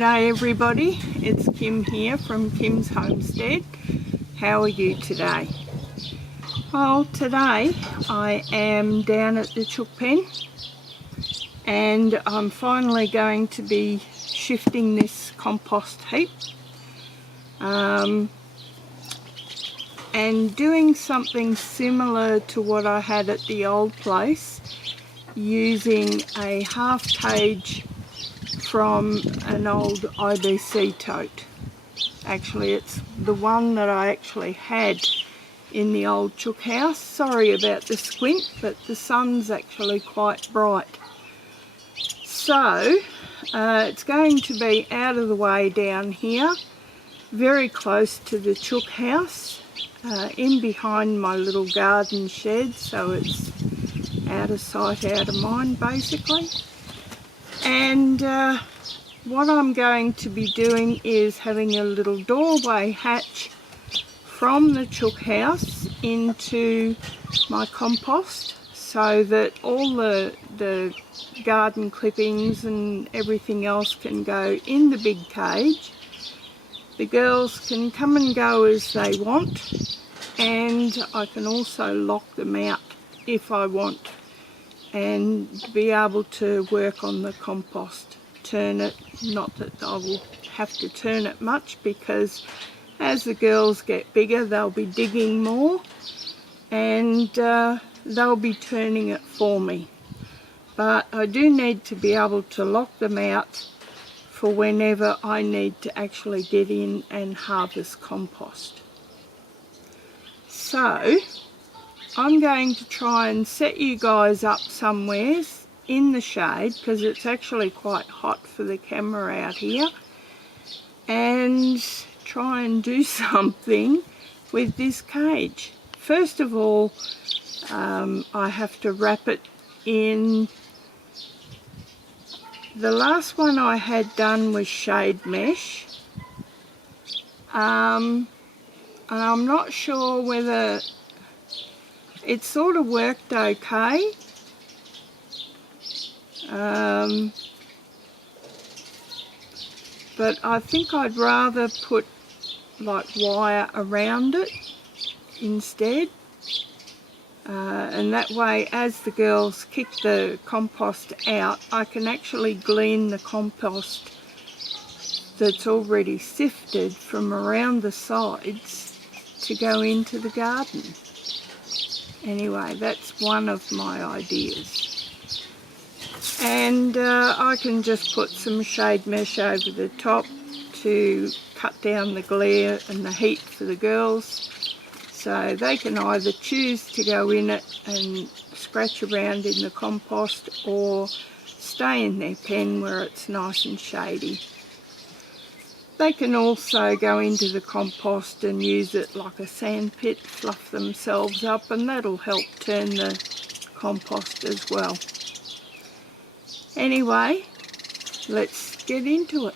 G'day everybody, it's Kim here from Kyms Homestead. How are you today? Well, today I am down at the chook pen and I'm finally going to be shifting this compost heap and doing something similar to what I had at the old place, using a half cage from an old IBC tote. Actually, it's the one that I actually had in the old chook house. Sorry about the squint, but the sun's actually quite bright. So it's going to be out of the way down here, very close to the chook house, in behind my little garden shed, so it's out of sight, out of mind basically. And what I'm going to be doing is having a little doorway hatch from the chook house into my compost, so that all the garden clippings and everything else can go in the big cage. The girls can come and go as they want, and I can also lock them out if I want, and be able to work on the compost, turn it. Not that I will have to turn it much, because as the girls get bigger they'll be digging more and they'll be turning it for me. But I do need to be able to lock them out for whenever I need to actually get in and harvest compost. So I'm going to try and set you guys up somewhere in the shade, because it's actually quite hot for the camera out here, and try and do something with this cage. First of all, I have to wrap it in. The last one I had done was shade mesh, and I'm not sure whether it sort of worked okay, but I think I'd rather put like wire around it instead, and that way as the girls kick the compost out, I can actually glean the compost that's already sifted from around the sides to go into the garden. Anyway, that's one of my ideas. And I can just put some shade mesh over the top to cut down the glare and the heat for the girls, so they can either choose to go in it and scratch around in the compost, or stay in their pen where it's nice and shady. They can also go into the compost and use it like a sand pit, fluff themselves up, and that'll help turn the compost as well. Anyway, let's get into it.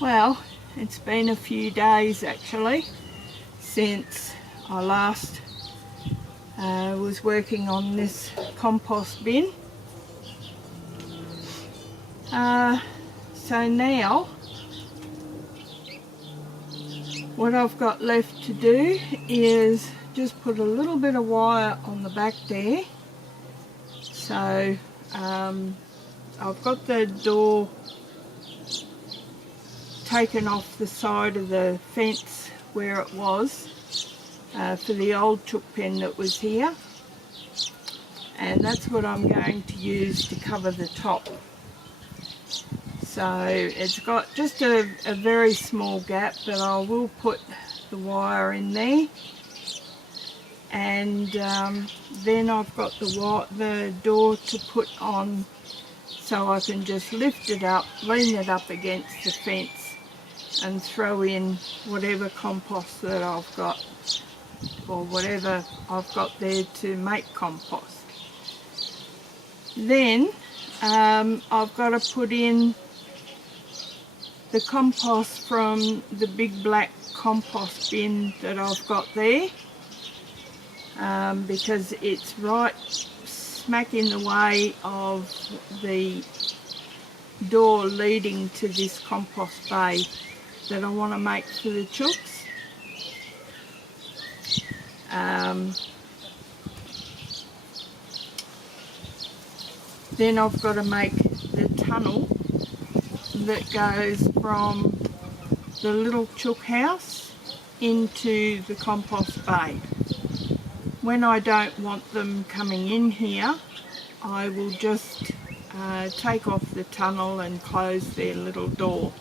Well, it's been a few days actually since I last was working on this compost bin. So now what I've got left to do is just put a little bit of wire on the back there. So I've got the door taken off the side of the fence where it was for the old chook pen that was here, and that's what I'm going to use to cover the top. So it's got just a very small gap, but I will put the wire in there and then I've got the door to put on, so I can just lift it up, lean it up against the fence and throw in whatever compost that I've got, or whatever I've got there to make compost. Then I've got to put in the compost from the big black compost bin that I've got there, because it's right smack in the way of the door leading to this compost bay that I want to make for the chooks. Then I've got to make the tunnel that goes from the little chook house into the compost bay. When I don't want them coming in here, I will just take off the tunnel and close their little door.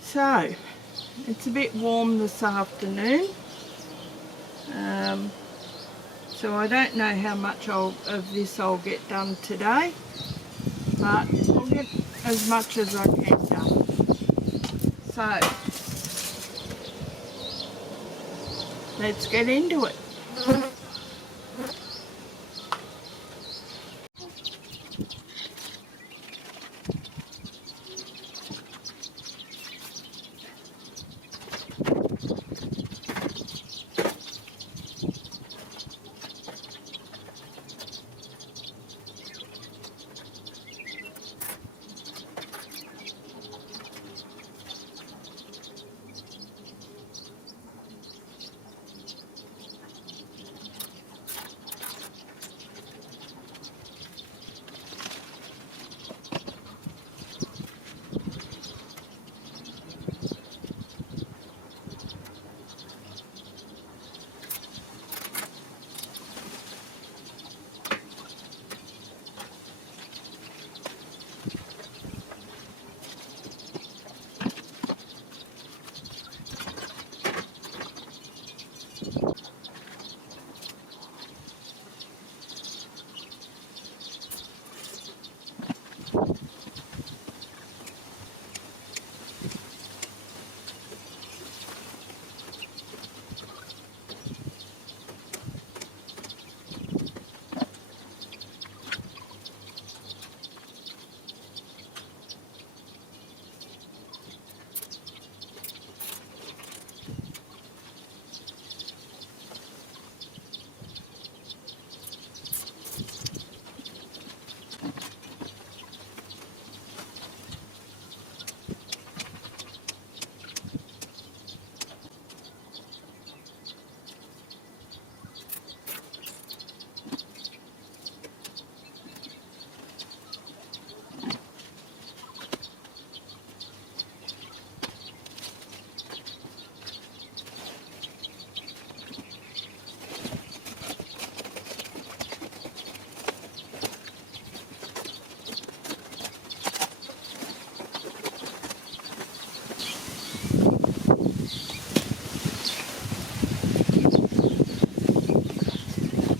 So it's a bit warm this afternoon, so I don't know how much of this I'll get done today, but I'll get as much as I can done. So let's get into it.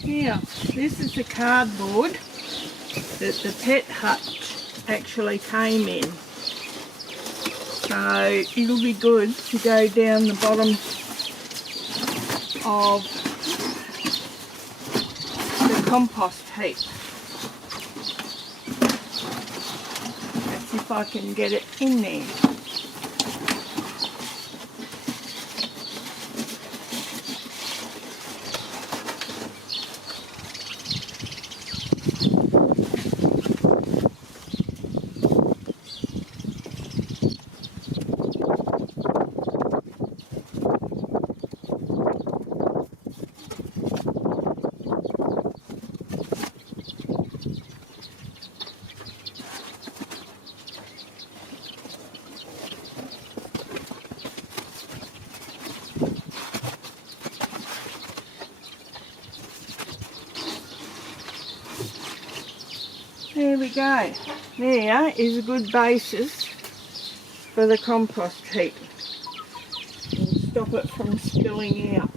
Here, this is the cardboard that the pet hut actually came in. So it'll be good to go down the bottom of the compost heap. Let's see if I can get it in there. There we go. There is a good basis for the compost heap. stop it from spilling out.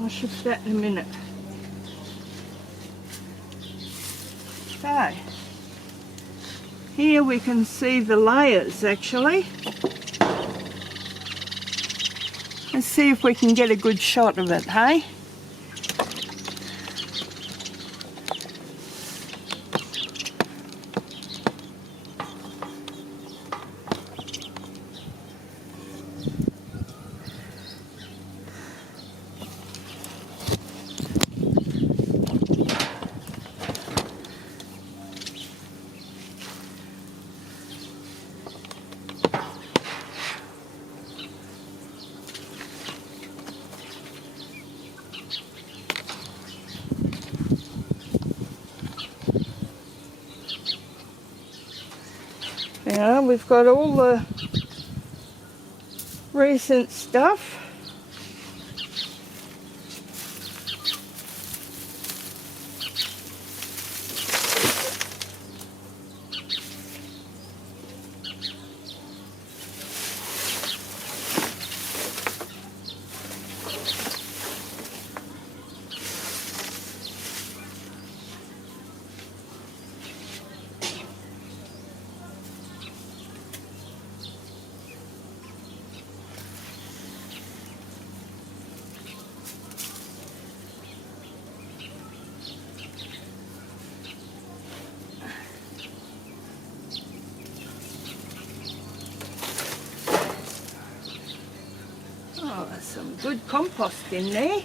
I'll shift that in a minute. So, here we can see the layers actually. Let's see if we can get a good shot of it, hey? Now we've got all the recent stuff. Oh, there's some good compost in there.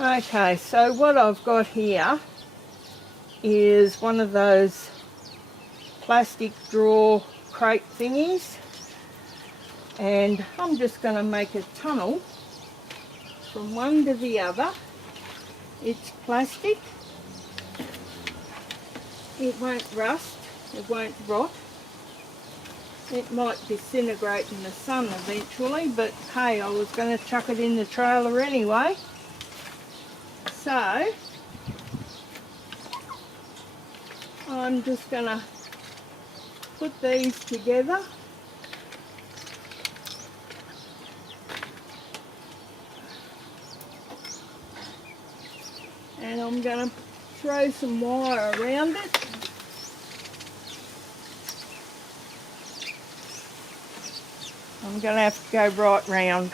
Okay, so what I've got here is one of those plastic drawer crate thingies, and I'm just going to make a tunnel from one to the other. It's plastic, it won't rust, it won't rot. It might disintegrate in the sun eventually, but hey, I was going to chuck it in the trailer anyway. So I'm just going to put these together. And I'm going to throw some wire around it. I'm going to have to go right round.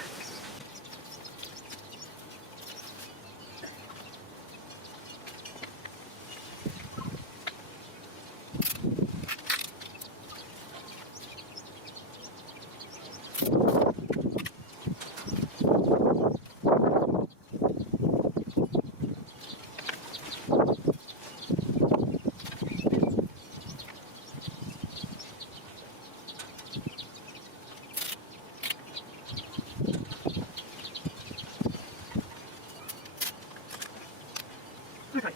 Okay.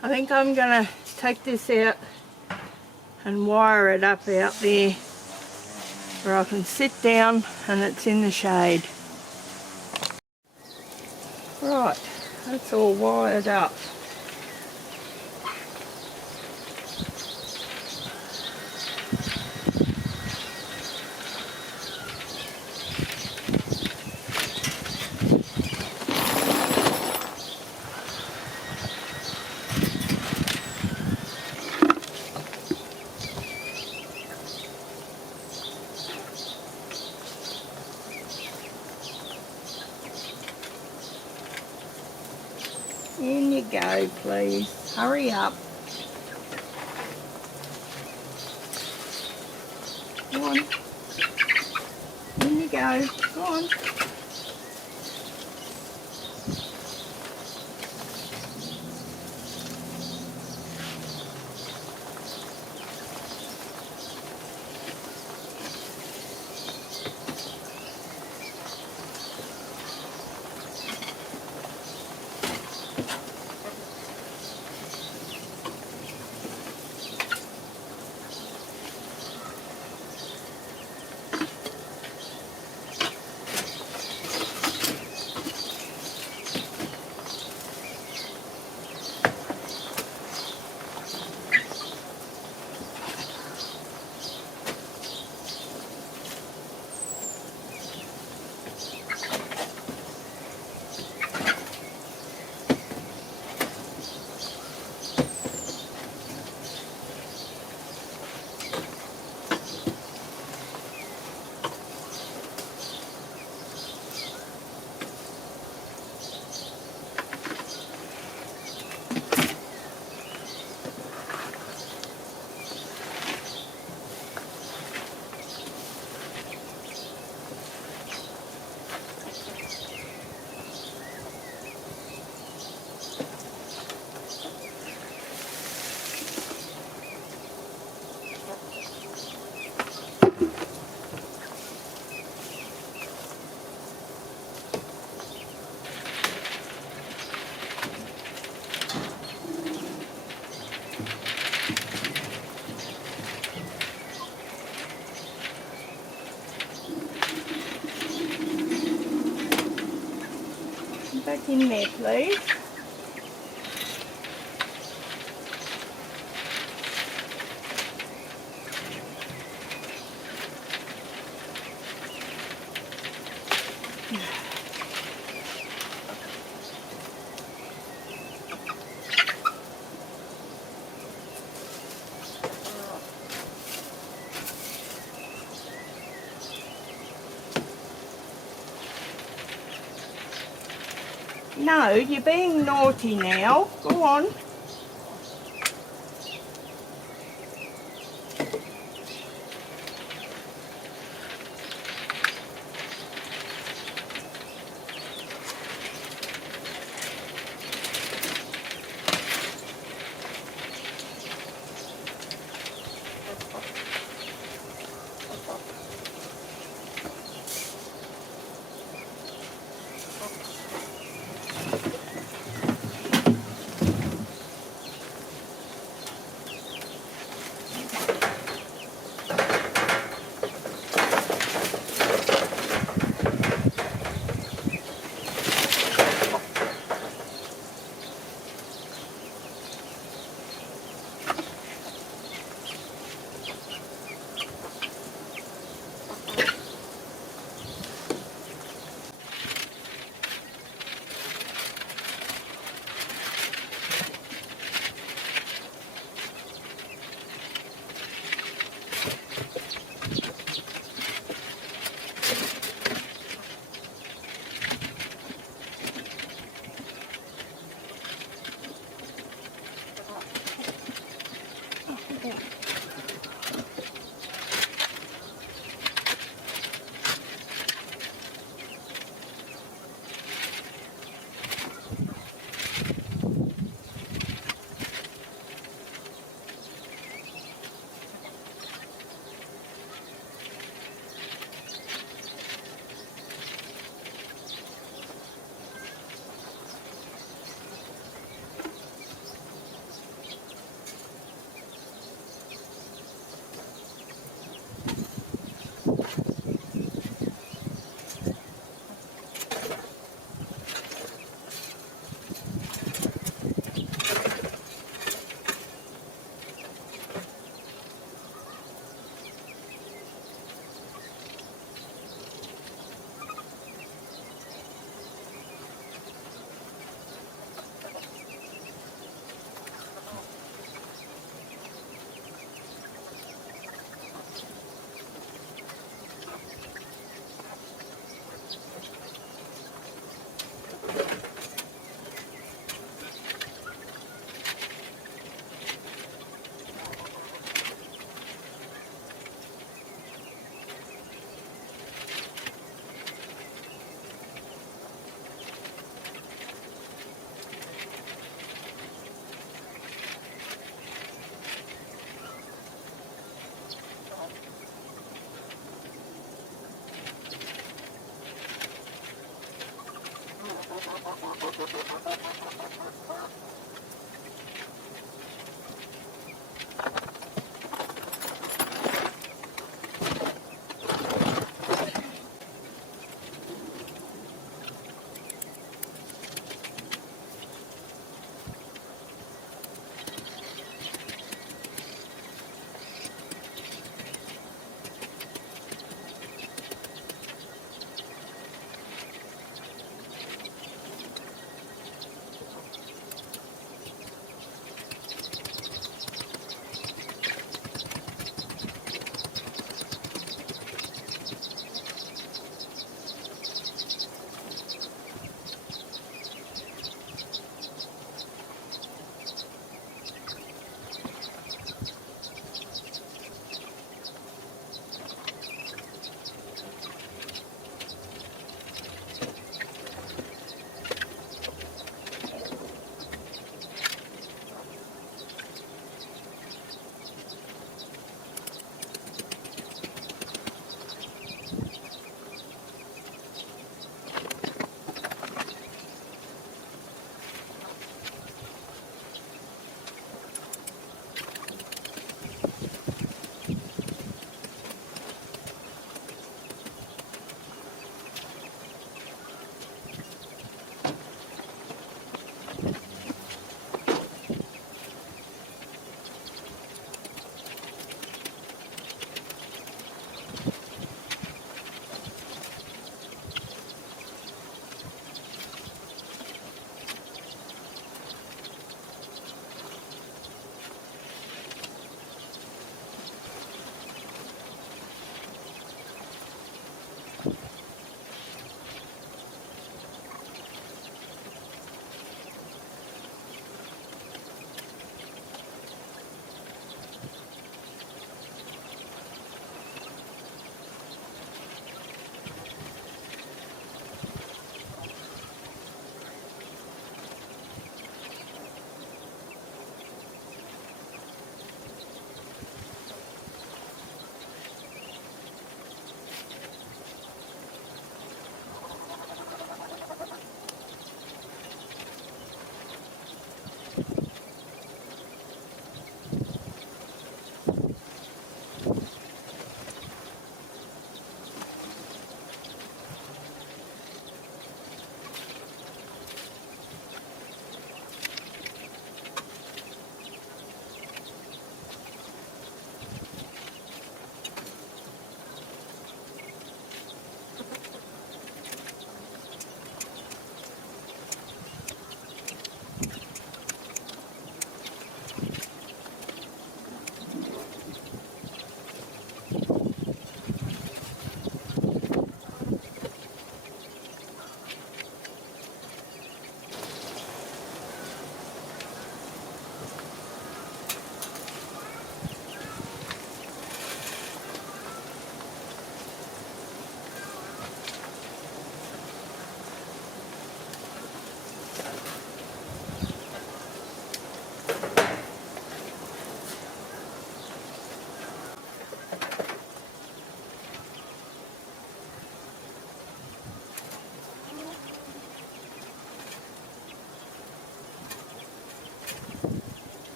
I think I'm going to take this out and wire it up out there where I can sit down and it's in the shade. Right, that's all wired up. In you go, please. Hurry up. Come on. In you go. Come on. back in there, please. No, you're being naughty now. Go on.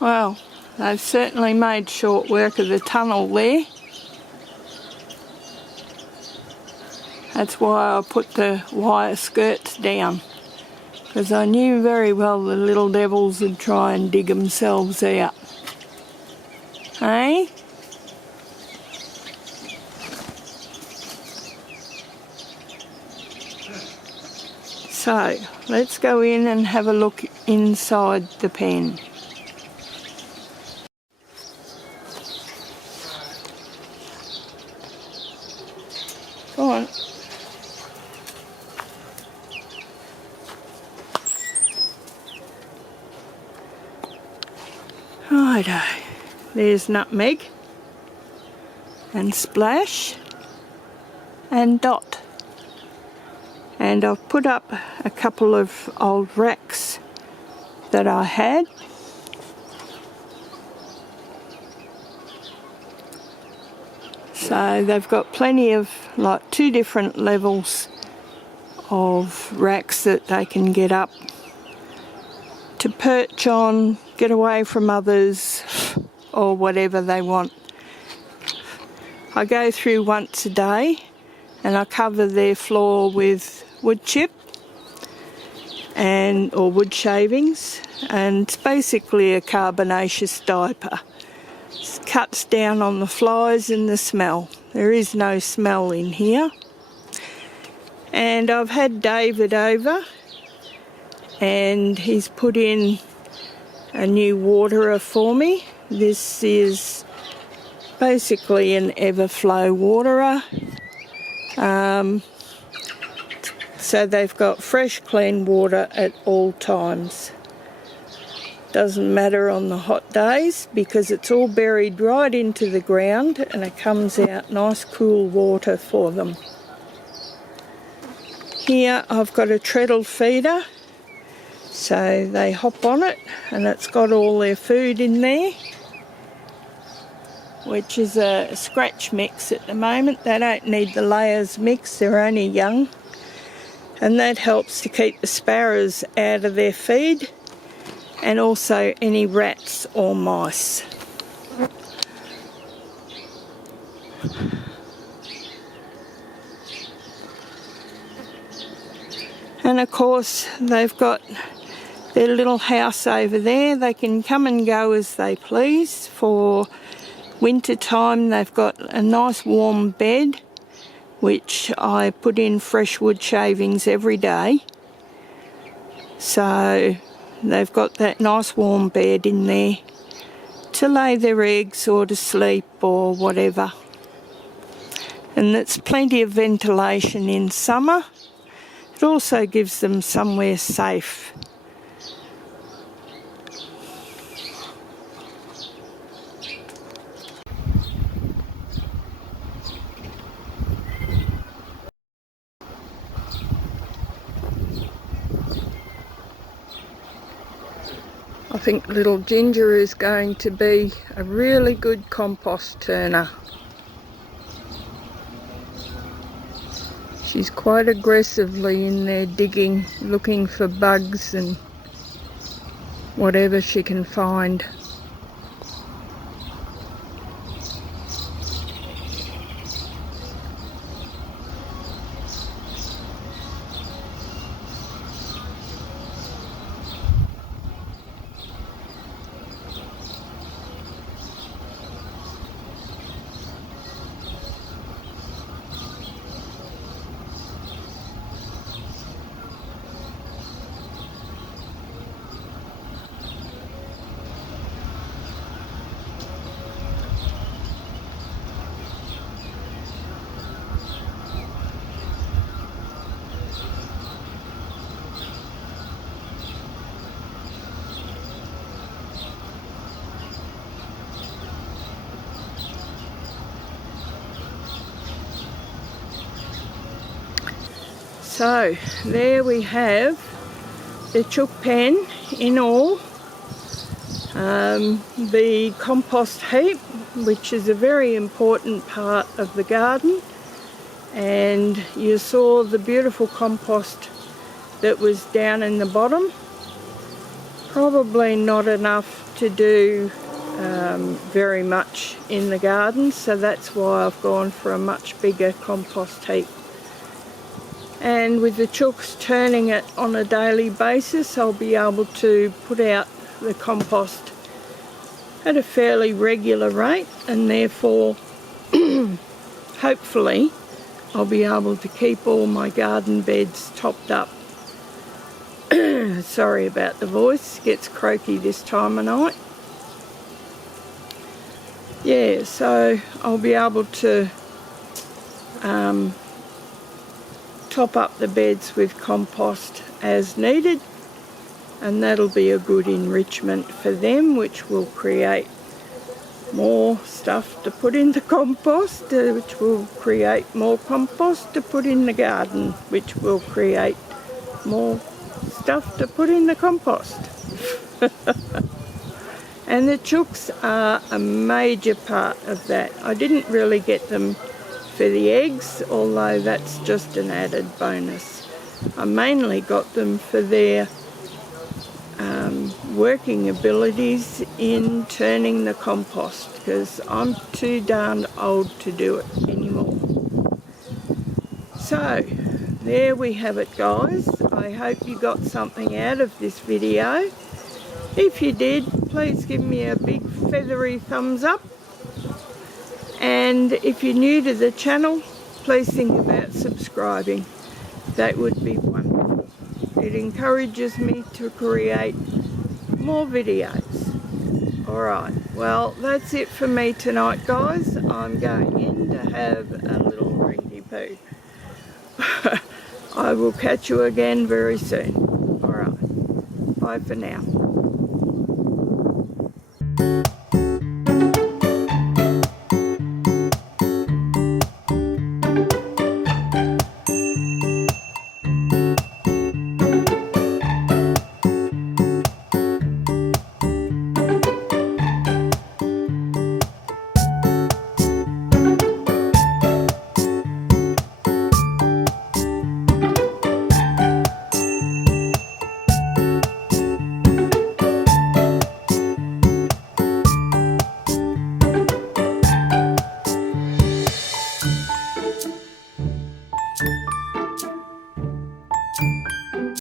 Well, they've certainly made short work of the tunnel there. That's why I put the wire skirts down, because I knew very well the little devils would try and dig themselves out. Hey? So, let's go in and have a look inside the pen. Go on. Righto, there's Nutmeg and Splash and Dot. And I've put up a couple of old racks that I had. So they've got plenty of, like, 2 different levels of racks that they can get up to perch on, get away from others, or whatever they want. I go through once a day and I cover their floor with wood chip or wood shavings, and it's basically a carbonaceous diaper. It cuts down on the flies and the smell. There is no smell in here. And I've had David over, and he's put in a new waterer for me. This is basically an Everflow waterer. So they've got fresh, clean water at all times. Doesn't matter on the hot days, because it's all buried right into the ground and it comes out nice cool water for them. Here I've got a treadle feeder, so they hop on it and it's got all their food in there, which is a scratch mix at the moment. They don't need the layers mix, they're only young. And that helps to keep the sparrows out of their feed, and also any rats or mice. And of course they've got their little house over there. They can come and go as they please. For winter time they've got a nice warm bed, which I put in fresh wood shavings every day. So they've got that nice warm bed in there to lay their eggs or to sleep or whatever. And it's plenty of ventilation in summer. It also gives them somewhere safe. I think little Ginger is going to be a really good compost turner. She's quite aggressively in there digging, looking for bugs and whatever she can find. So there we have the chook pen in all, the compost heap, which is a very important part of the garden, and you saw the beautiful compost that was down in the bottom. Probably not enough to do very much in the garden, so that's why I've gone for a much bigger compost heap. And with the chooks turning it on a daily basis, I'll be able to put out the compost at a fairly regular rate, and therefore hopefully I'll be able to keep all my garden beds topped up. Sorry about the voice, it gets croaky this time of night. Yeah, so I'll be able to top up the beds with compost as needed, and that'll be a good enrichment for them, which will create more stuff to put in the compost, which will create more compost to put in the garden, which will create more stuff to put in the compost. And the chooks are a major part of that. I didn't really get them for the eggs, although that's just an added bonus. I mainly got them for their working abilities in turning the compost, because I'm too darn old to do it anymore. So there we have it, guys. I hope you got something out of this video. If you did, please give me a big feathery thumbs up, and if you're new to the channel, please think about subscribing. That would be wonderful. It encourages me to create more videos. Alright, well that's it for me tonight, guys. I'm going in to have a little rinky poo. I will catch you again very soon. Alright, bye for now.